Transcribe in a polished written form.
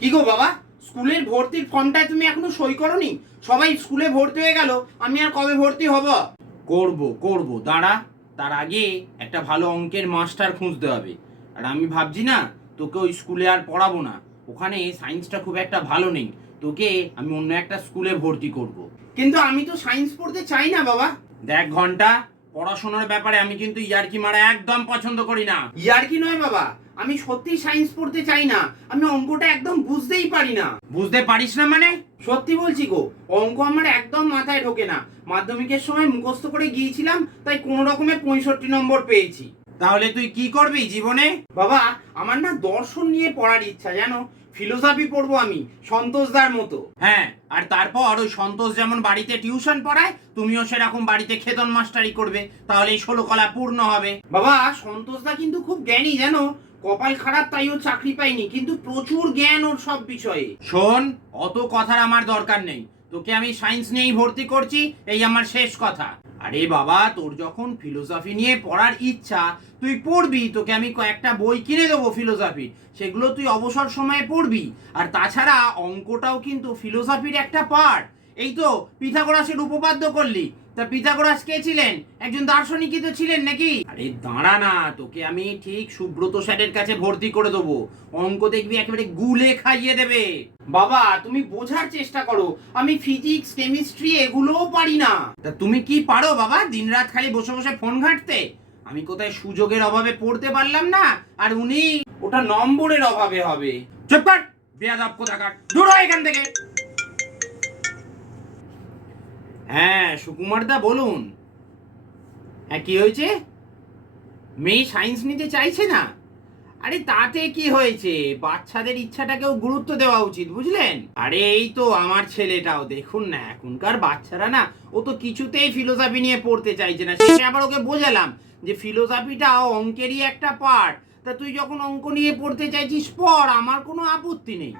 কি গো বাবা, স্কুলের ভর্তির ফর্মটায় তুমি এখনো সই করোনি? সবাই স্কুলে ভর্তি হয়ে গেল, আমি আর কবে ভর্তি হব? করব দাঁড়া। তার আগে একটা ভালো অঙ্কের মাস্টার খুঁজতে হবে। আর আমি ভাবছি না, তোকে ওই স্কুলে আর পড়াবো না। ওখানে সায়েন্সটা খুব একটা ভালো নেই। তোকে আমি অন্য একটা স্কুলে ভর্তি করব। কিন্তু আমি তো সায়েন্স পড়তে চাই না বাবা। দেখ ঘন্টা, পড়াশোনার ব্যাপারে আমি কিন্তু ইয়ার্কি মারা একদম পছন্দ করি না। ইয়ার্কি নয় বাবা, আমি সত্যি সায়েন্স পড়তে চাই না। আমি অঙ্কটা একদম বুঝতেই পারি না। বুঝতে পারিস না মানে? সত্যি বলছি গো, অঙ্ক আমার একদম মাথায় ঢোকে না। মাধ্যমিকের সময় মুখস্থ করে গিয়েছিলাম, তাই কোনো রকমে 65 নম্বর পেয়েছি। তাহলে তুই কি করবি জীবনে? বাবা, আমার না দর্শন নিয়ে পড়ার ইচ্ছা, জানো। ফিলোসফি পড়বো আমি, সন্তোষদার মতো। হ্যাঁ, আর তারপর ওই সন্তোষ যেমন বাড়িতে টিউশন পড়ায়, তুমিও সেরকম বাড়িতে খেতন মাস্টারি করবে। তাহলে এই 16 কলা পূর্ণ হবে। বাবা, সন্তোষদা কিন্তু খুব জ্ঞানী, জানো। কপাল খারাপ তাই ও চাকরি পায়নি, কিন্তু প্রচুর জ্ঞান ওর সব বিষয়ে। শোন, অত কথার আমার দরকার নেই। তোকে আমি সায়েন্স নিয়েই ভর্তি করছি, এই আমার শেষ কথা। আরে বাবা, তোর যখন ফিলোসফি নিয়ে পড়ার ইচ্ছা, তুই পড়বি। তোকে আমি কয়েকটা বই কিনে দেবো ফিলোসফি, সেগুলো তুই অবসর সময়ে পড়বি। আর তাছাড়া অঙ্কটাও কিন্তু ফিলোসফির একটা পার্ট। এই তো পিথাগোরাসের উপপাদ্য করলি, তা পিথাগোরাস কে ছিলেন? একজন দার্শনিকই তো ছিলেন নাকি? আরে দাঁড়া না, তোকে আমি ঠিক সুব্রত স্যারের কাছে ভর্তি করে দেবো। অঙ্ক দেখবি একেবারে গুলে খাইয়ে দেবে। বাবা, তুমি বোঝার চেষ্টা করো, আমি ফিজিক্স কেমিস্ট্রি এগুলোও পারি না। তা তুমি কি পারো বাবা? দিনরাত খালি বসে বসে ফোন ঘাঁটতে। আমি কোথায় সুযোগের অভাবে পড়তে পারলাম না, আর উনি ওটা নম্বরের অভাবে হবে। চুপ কর বেয়াদব কোথাকার, দূর হ এখান থেকে। হ্যাঁ সুকুমার দা বলুন। হ্যাঁ কি হয়েছে? মেয়ে সায়েন্স নিতে চাইছে না? আরে তাতে কি হয়েছে, বাচ্চাদের ইচ্ছাটাকেও গুরুত্ব দেওয়া উচিত, বুঝলেন? আরে এই তো আমার ছেলেটাও দেখুন না, এখনকার বাচ্চারা না, ও তো কিছুতেই ফিলোসফি নিয়ে পড়তে চাইছে না। শেষে আবার ওকে বোঝালাম যে ফিলোসফিটাও অঙ্কেরই একটা পার্ট। তা তুই যখন অঙ্ক নিয়ে পড়তে চাইছিস পড়, আমার কোনো আপত্তি নেই।